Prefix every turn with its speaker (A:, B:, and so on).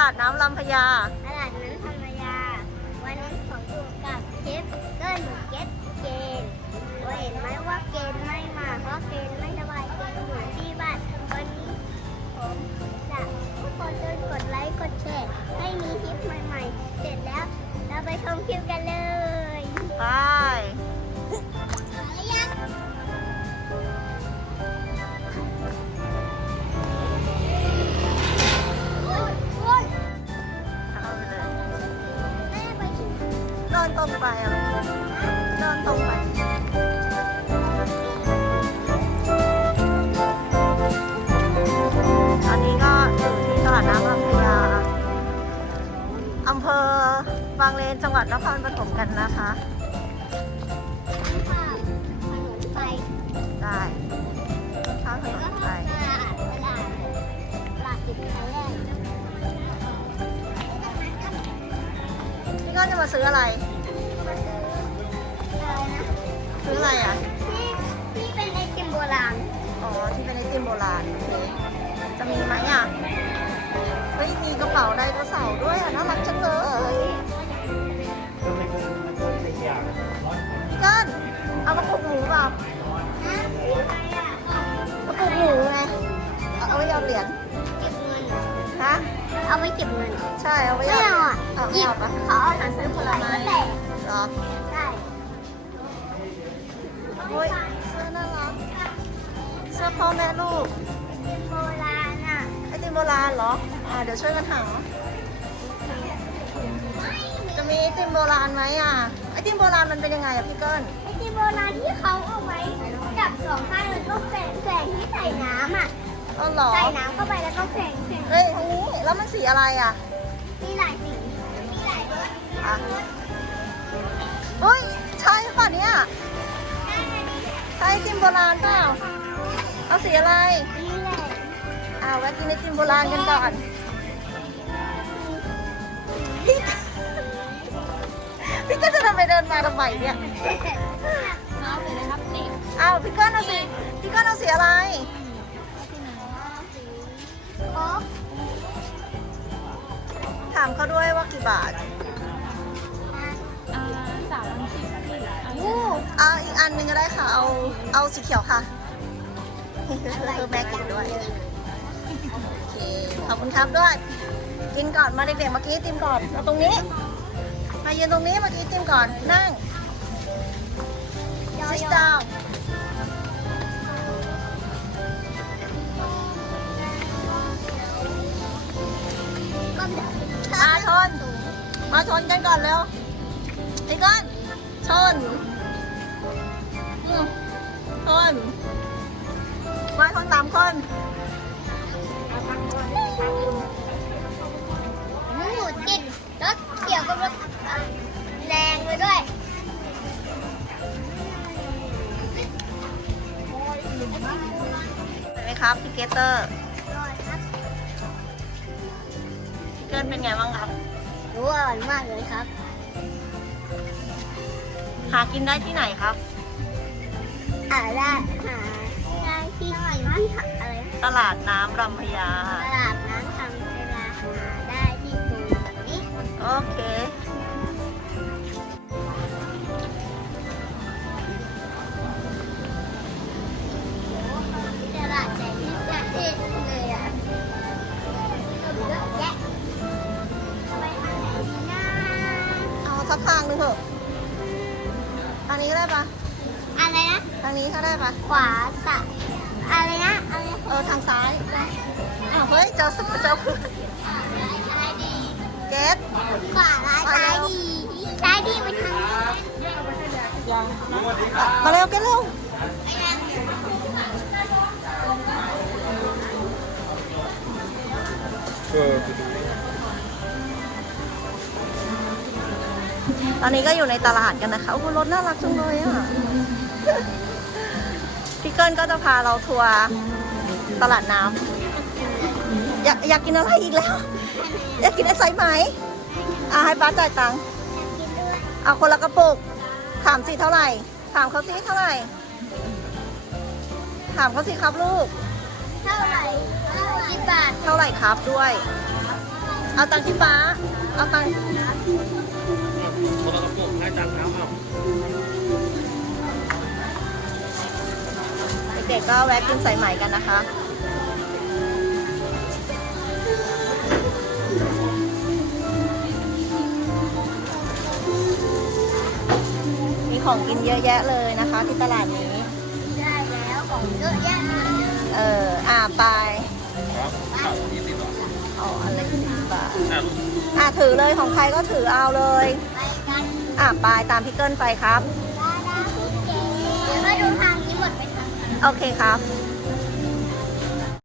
A: ลาดน้ำลำพญา
B: ตลาดนั้นธรรมยา วันนี้ผมอยู่กับเชฟเกิลเกตเกนว่าเห็นไหมว่าเกนไม่มาเพราะเกนไม่สบายเกนอยู่ที่บ้านวันนี้ผมจะทุกคนช่วยกดไลค์กดแชร์ให้มีคลิปใหม่ๆ เสร็จแล้วเราไปชมคลิปกันเลย
A: ไป รงไปอะเดินตรงไปตอนนี้ก็อยู่ที่ตลาดน้ำลำพญาอำเภอบางเลนจังหวัดนครปฐมกันนะคะ
B: ข้าวขนมไทย
A: ได้ข้าวถ
B: แล้ว
A: น
B: ก็
A: น
B: ต
A: ไป
B: ลาดตลาดตลาดติดครั้งแรก
A: พี่ก็จะมาซื้ออะไร
B: ซื้ออะไร
A: อะ
B: ที่ที่เป็นไอติมโบราณ
A: อ๋อ ที่เป็นไอติมโบราณ โอเค จะมีไหมอะ เฮ้ย มีกระเป๋าไดโนเสาร์ด้วยอะ น่ารักจังเลยพี่เกิ้ลเอากระปุกหมูเปล่า
B: นะอะไรอะ
A: กระปุกหมูไง เอาเอาไว้เอาเหรียญ
B: เก็บเงิน
A: ฮะ
B: เอาไว้เก็บเงิน
A: ใช่ เอาไว้
B: ไม่
A: เอา
B: เอาอะ
A: เอา
B: ห
A: ไม่
B: ยิบ
A: เอาปะ
B: เขาเอาหนังสือผลไม้แต่
A: อติมโบราณเหรอ อ่าเดี๋ยวช่วยกันหาจะมีไอติมโบราณไหมอะ ไอติมโบราณมันเป็นยังไงอะพี่เกิ้ล
B: ไอติมโบราณที่เขาเอาไว้จับสองข้างแล้วก็แฝงแฝงที่ใส่น้ำอะ
A: อ๋อเหรอ
B: ใส่น้ำเข้าไปแล้วก็แฝงแฝง
A: เฮ้ยทางนี้แล้วมันสีอะไรอะ
B: มีหลายสี มีหลายรส
A: อะเฮ้ยใช่ป่ะเนี่ยใช่ไอติมโบราณเปล่าเอาสีอะไร
B: นี่แหละ
A: อ่าแวะกินไอติมโบราณกันก่อน พี่พี่ก็จะทำไปเดินมาทำไมเนี่ย
B: เอาไปเลยครับนี่
A: อ้าวพี่เก้อนเอาสีพี่เก้อนเอาสีอะไร
B: โค้ก
A: ถามเขาด้วยว่ากี่บาท
B: สามสิบอู้
A: เอาอีกอันหนึงก็ได้ค่ะ เอา เอาสีเขียวค่ะ แม่กินด้วย โอเค ขอบคุณครับด้วย กินก่อนมาเด็กๆเมื่อกี้ติมก่อนเอาตรงนี้ มายืนตรงนี้เมื่อกี้ติมก่อนนั่ง
B: ยอ
A: sit
B: ยอ
A: down
B: ก็แบบ
A: มาชน มาชนกันก่อนเร็วไอ้ก้อนชนอืมชนมาชนสามคน
B: หมูติดรถเกี่ยวกับรถแรงเลยด้วย
A: เห็นไหมครับพี่เกเตอร์
B: อร่อยครับ
A: พี่เกินเป็นไงบ้างครับ
B: รู้อร่อยมากเลยครับ
A: หากินได้ที่ไหนครับ
B: หาได้หาได้ที่ที่อะไร
A: ตลาดน้ำลำพญา
B: ตลาด
A: ทางหนึงเถอะทางนี้ก็ได้ปะ
B: อะไรนะ
A: ทางนี้ก็ได้ปะ
B: ขวาสะอะไรนะอะไร
A: เออทางซ้ายอ้าวเฮ้ยเจอสุเจอเพื่อน
B: ซ้ายดี
A: เกต
B: ขวาร้ายซ้ายดีซ้ายดีไปทางนี้
A: มาเร็วเกตเร็ว
C: เออ
A: ตอนนี้ก็อยู่ในตลาดกันนะคะโอ้โหรถน่ารักจังเลยอะ พี่เกิลก็จะพาเราทัวร์ตลาดน้ำอยากอยากกินอะไรอีกแล้ว อยากกินไอไซไหมอะให้ป้าจ่ายตังค์
B: กินด้วย
A: เอาคนละกระปุก ถามสิเท่าไหร่ ถามเขาสิเท่าไหร่ ถามเขาสิครับลูก
B: เท่าไหร่สิบบาท
A: เท่าไหร่ครับด้วย
B: ส
A: เอาตังค์ที่ฟ้า เอาตังค์
C: คนละกระปุกให้ตังค์แล้วเอา
A: เด็กๆก็แวะกินสายไหมกันนะคะมีของกินเยอะแยะเลยนะคะ ที่ตลาดนี้
B: ได้แล้วของเยอะแยะเลย
A: เออ อ่าไป
C: ครับข้าวยี่สิบบาท
A: เอาอะไรสิบบาท
C: อะ
A: อ่าถือเลยของใครก็ถือเอาเลย
B: ไปกัน
A: อ่าไปตามพี่เกิลไปครับ
B: ดาดาคุกเกเดี๋ยวมาดูทางนี้หมดไปทางไหน
A: โอเคครับ